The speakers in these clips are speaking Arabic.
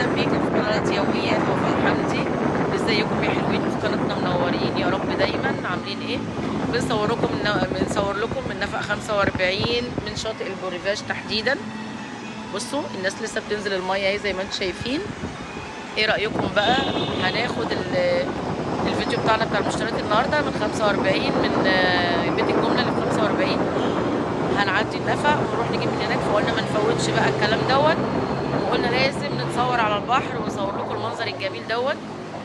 اهلا بيكم في قناه يوميات وفاء حمدي. ازيكم يا حلوين في قناتنا؟ منورين يا رب دايما. عاملين ايه؟ بنصور لكم من نفق 45 من شاطئ البوريفاج تحديدا. بصوا الناس لسه بتنزل الميه اهي زي ما انتم شايفين. ايه رايكم بقى؟ هناخد الفيديو بتاعنا بتاع المشتريات النهارده من 45 من بيت الجمله اللي في 45. هنعدي النفق ونروح نجيب من هناك، فقلنا ما نفوتش بقى الكلام دوت، وقلنا لازم نتصور على البحر ونصور لكم المنظر الجميل دوت.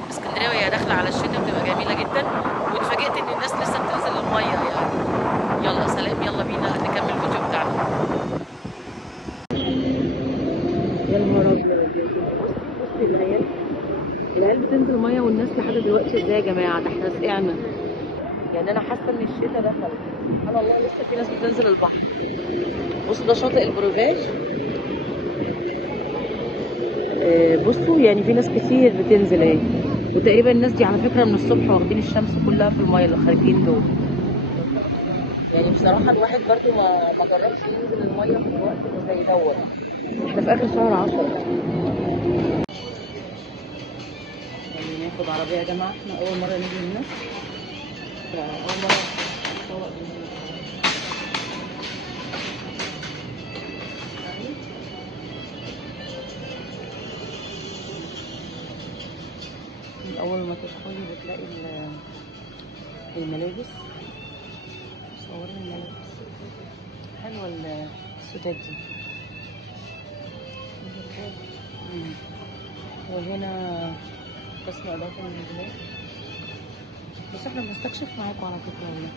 اسكندريه وهي داخله على الشتاء بتبقى جميله جدا، واتفاجئت ان الناس لسه بتنزل الميه يعني. يلا سلام، يلا بينا نكمل الفيديو بتاعنا. يا نهار ابيض، بصي العيال بتنزل الميه والناس لحد دلوقتي ازاي يا جماعه؟ ده احنا سقعنا يعني. انا حاسه ان الشتاء دخل، سبحان الله لسه في ناس بتنزل البحر. بصوا ده شاطئ البروفاج. بصوا يعني في ناس كتير بتنزل اهي، وتقريبا الناس دي على فكره من الصبح واخدين الشمس كلها في الميه اللي خارجين دول. يعني بصراحه الواحد برضو ما جربش ينزل الميه في الوقت اللي زي دوت. احنا في اخر شهر 10. يعني ناخد عربيه يا جماعه، احنا اول مره نيجي هنا، اول مره نسوق من هنا. اول ما تدخلي بتلاقي الملابس. صوري الملابس حلوه الستات دي. وهنا قسم ادوات المنزليه. بس احنا بنستكشف معاكم على فكره والله.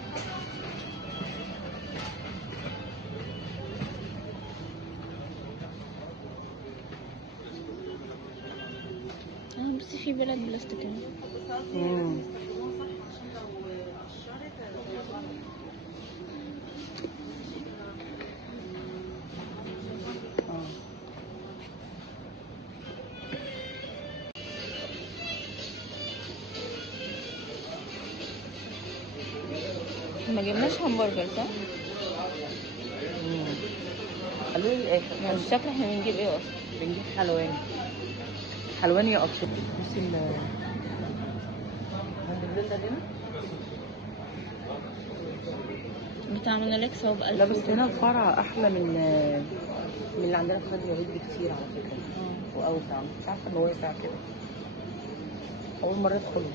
بس في بلد بلاستيك اهي. ما جبناش همبرجر صح؟ قالوا لي الاخر يعني مش فاكره احنا بنجيب ايه اصلا. بنجيب حلواني اكتر. بصي الهاند ده هنا. بتاع موناليكس هو بألف. لا بس هنا الفرع احلى من اللي عندنا في خالد وليد بكتير على فكره. واوسع، مش عارفه ان هو واسع كده. اول مره ادخله.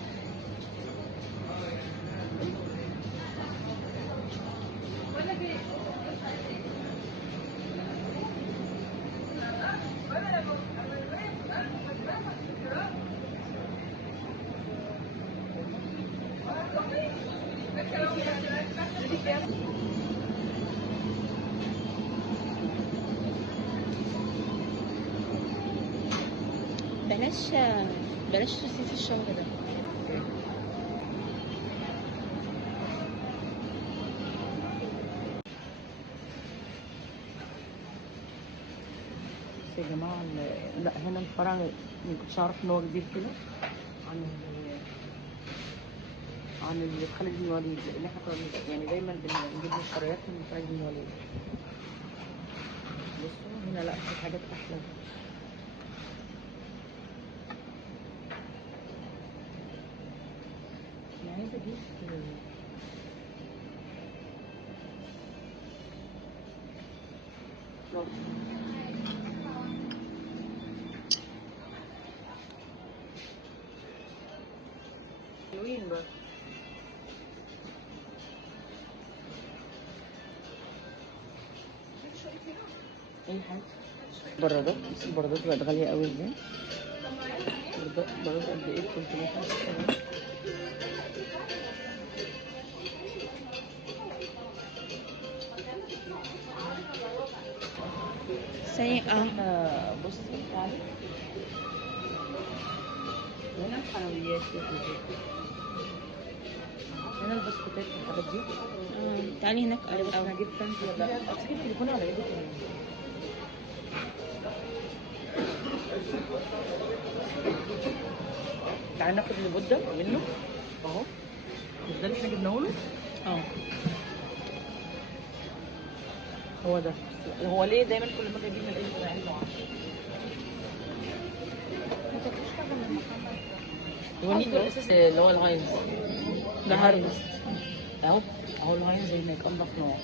بلاش رصيف الشهر ده. بس يا جماعه لا هنا الفرع ما كنتش اعرف ان هو كبير كده عن اللي في خالد بن الوليد، لان احنا كنا يعني دايما بنجيب مشتريات من خالد بن الوليد. بصوا هنا لا في حاجات احلى. انا عايزه اجيب حلوين بقى. اي حاجه. برادات، بس البرادات بقت غاليه قوي ازاي. برادات قد ايه؟ 300. سيئة. بصي تعالي هنا الحلويات هنا البسكوتات والحاجات دي. تعالي هناك انا بس هجيب فانتي ولا اصل التليفون على ايدك يعني. تعالي ناخد البودة منه اهو. مش ده اللي احنا جبناه له؟ هو ده. هو ليه دايما كل ما اجي اجيب من الاقي علبه 10؟ والنيجو الاساسي اللي هو الهاينز ده هارفست. اهو. اهو الهاينز هناك انضف نوع.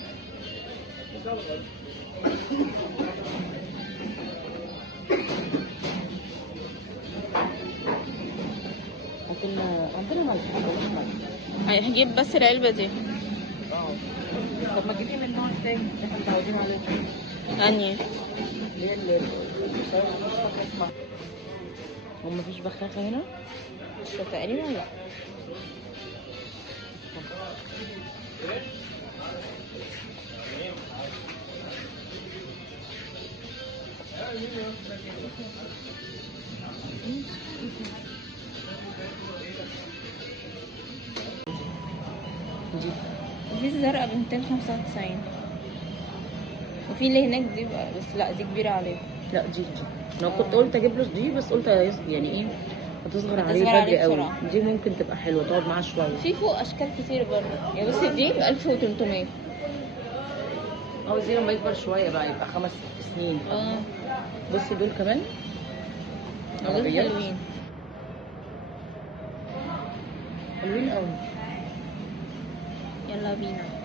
ممكن عندنا ملح. هجيب بس العلبة دي. اه. طب ما تجيبي من النوع التاني اللي احنا متعودين عليه. انهي؟ اللي هي هو مفيش بخاخة هنا؟ تقريبا لا. دي الزرقاء ب 295. وفي اللي هناك دي بقى، بس لا دي كبيرة عليه. لا دي انا كنت قلت اجيب له دي، بس قلت يعني ايه هتصغر عليه هتصغر عليه بدري قوي. بسرعة. دي ممكن تبقى حلوه تقعد معاه شويه. في فوق اشكال كتير برضه. يا بصي دي ب 1300. او دي لما يكبر شويه بقى يبقى 5 6 سنين. بصي دول كمان دول عربيات. حلوين. حلوين قوي. يلا بينا.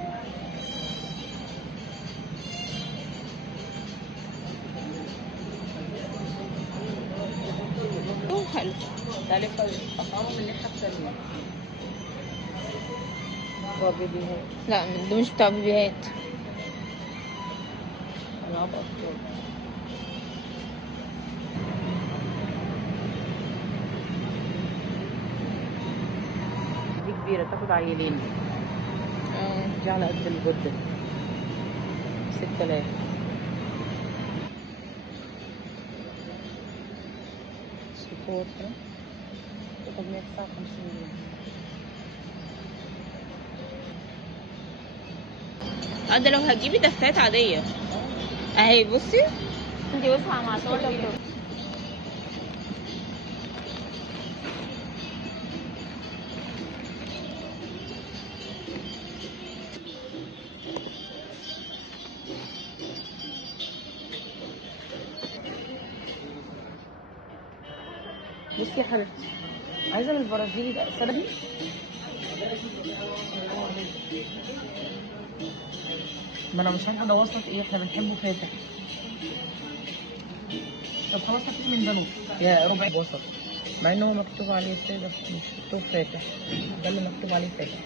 حلو. تعالي اسعارهم من الناحيه الثانيه. هو بيبيهات. لا ده مش بتاع بيبيهات. العاب اطفال. دي كبيره تاخد عيلين. دي على قد الجدة 6000. سبورت تاخد 159 جنيه. ده لو هتجيبي دفات عادية اهي. بصي دي وسعة مع صور. بصي يا حبيبتي، عايزه من البرازيلي ده سلبي. ما انا مش عارفه ده وسط ايه، احنا بنحبه فاتح. طب خلاص هاتي من ده نص يا ربع وسط، مع ان هو مكتوب عليه كده مش مكتوب فاتح. ده اللي مكتوب عليه فاتح.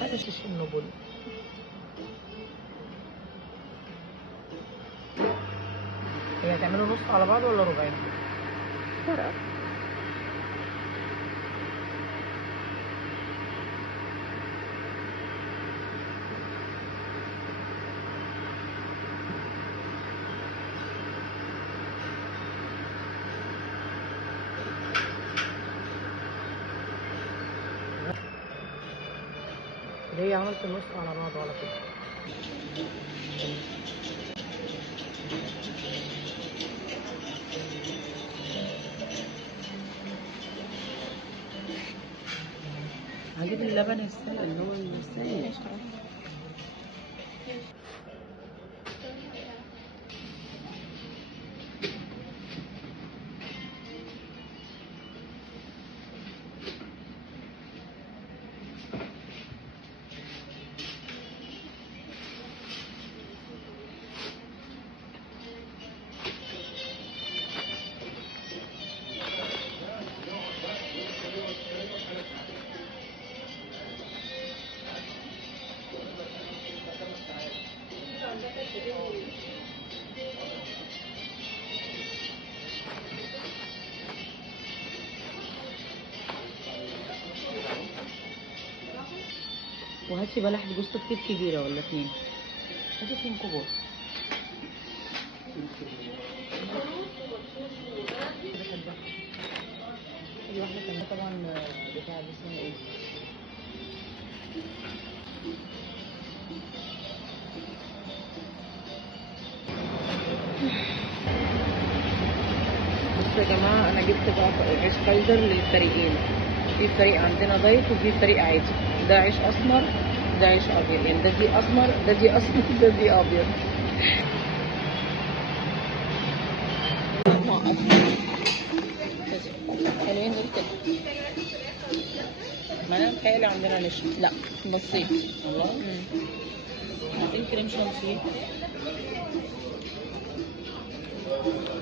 حاجه شيء النبل. هي هتعملوا نص على بعض ولا ربعين؟ فرق. هي عملت النص على بعض على كده. هجيب اللبن السائل اللي هو السائل. وهاتي بلح جوز الطيب كبيرة ولا 2؟ هاتي 2 كبار. دي واحدة كمان طبعا بتاع دي اسمها ايه؟ بصوا يا جماعة، أنا جبت بقى عيش كايزر للفريقين. في فريق عندنا دايت وفي فريق عادي. ده عيش أسمر ده عيش أبيض، يعني ده دي أسمر ده دي أسمر ده دي أبيض. حلوين دول كده. ما انا متهيألي عندنا نشا. لا بسيط. والله عايزين كريم شانتيه.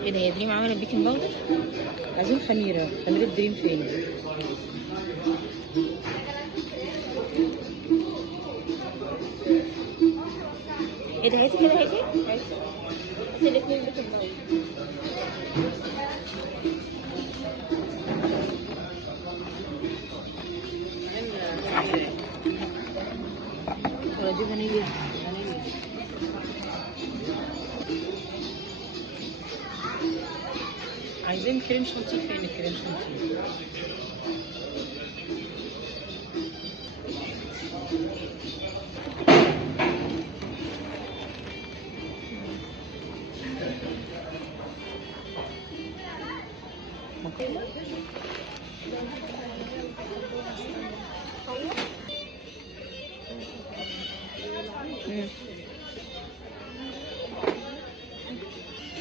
ايه ده، هي دريم عملت بيكنج باودر؟ عايزين خميره دريم فين؟ ايه ده، هاتي كده، هاتي الاثنين بيكنج باودر. ولا دي فانيليا؟ عايزين كريم شانتيه فين الكريم شانتيه؟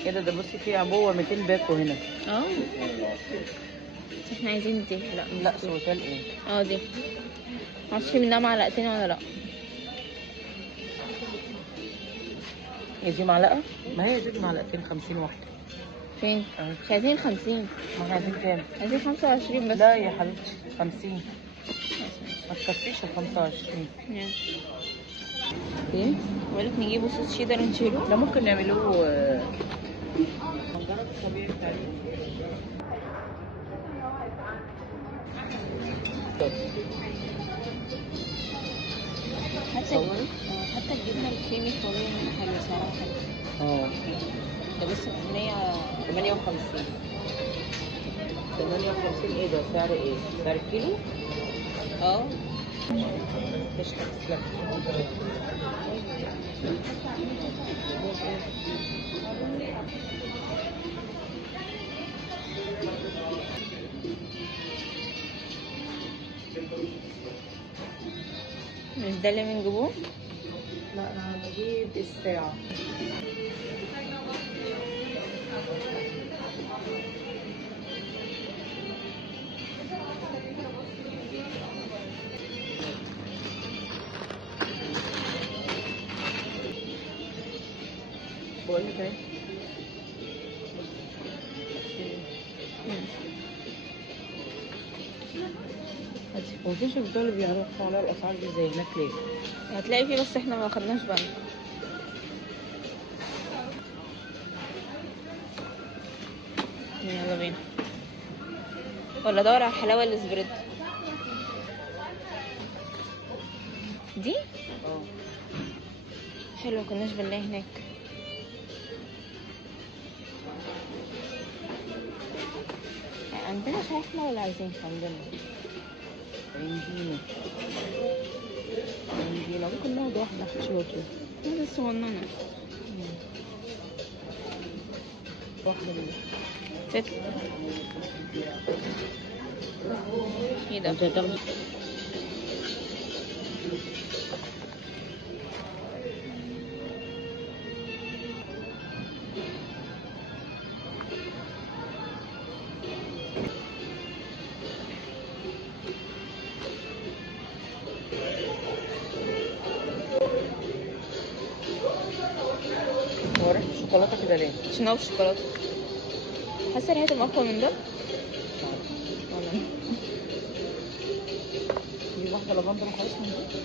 كده ده بصي فيه عبوه 200 باكو هنا. اه احنا عايزين دي. لا سويتال ايه؟ دي معرفش في منها معلقتين ولا لا. هي دي معلقه؟ ما هي دي معلقتين 50 واحده. فين؟ مش عايزين 50. ما احنا عايزين كام؟ عايزين 25 بس. لا يا حبيبتي 50 ما تكفيش ال 25. ايه؟ بقولك نجيبوا صوص شيدر نشيله. لا ممكن نعملوه منجرة الطبيعي بتاعتنا. حتى الجبنه الكريمي الطبيعي هنا حلوه، سعرها حلو. ده بس 58. 58 ايه ده؟ سعر ايه؟ سعر الكيلو؟ مش هتسلم. مش ده اللي بنجيبوه؟ لا انا هجيب الساعة. بقول لك ايه؟ هو مفيش البتوع اللي بيعرفوا على الاسعار دي زي هناك ليه؟ هتلاقي فيه بس احنا ما خدناش بالنا. يلا بينا. ولا دور على الحلاوه السبريد دي. حلوه، كناش بنلاقي هناك. عندنا شايفنا ولا عايزين؟ عندنا عندنا ممكن ناخد واحدة شوكة بس صغننة. واحدة منها. ست. ايه ده؟ انت هتاخدي هو ريحة الشوكولاتة كده ليه؟ عشان هو بالشوكولاتة. حاسة ريحتهم أقوى من ده؟ دي واحدة لافندر وخلاص من دي.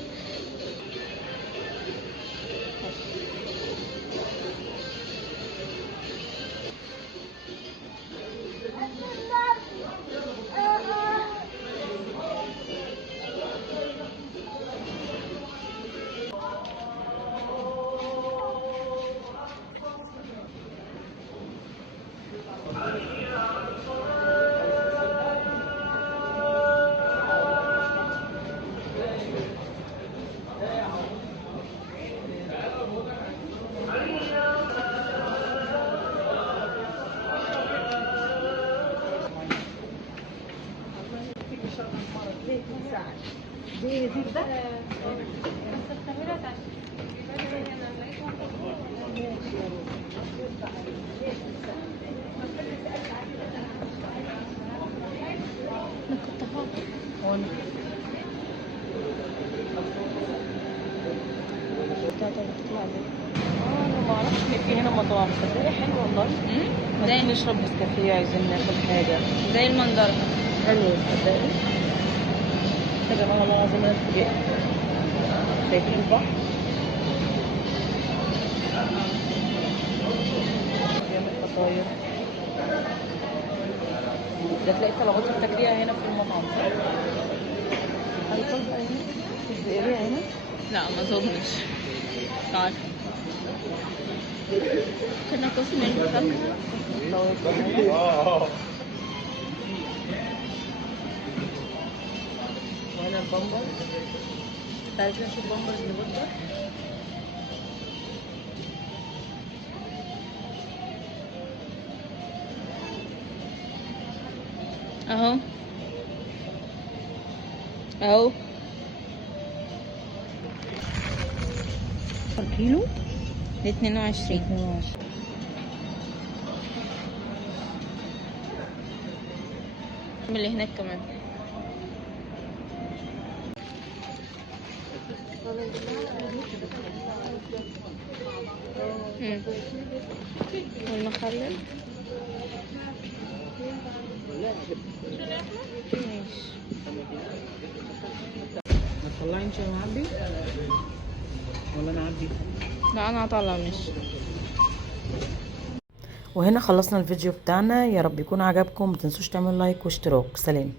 دي ده انا ما اعرفش ان في هنا مطاعم، صدقني حلو والله. زي عايزين نشرب نسكافيه، عايزين ناكل حاجه. زي المنظرة. حلو صدقني. يا جماعه والله العظيم انا اتفاجئت. شايفين البحر؟ جامد فطاير. ده تلاقي طلبات الفجرية هنا في المطعم صح؟ هل طالبة هنا؟ الزئيرية هنا؟ لا ما اظنش، مش عارفة. كنا قسم الفاكهة. وهنا البامبر. تعرفين نشوف بامبرز لبكرة؟ اهو اهو. كيلو؟ 22. من اللي هناك كمان. والمخلل ماشي. هتطلعي انت يا معبي؟ ولا انا اعبي؟ لا انا هطلع مش. وهنا خلصنا الفيديو بتاعنا، يا رب يكون عجبكم، متنسوش تعملوا لايك واشتراك. سلام.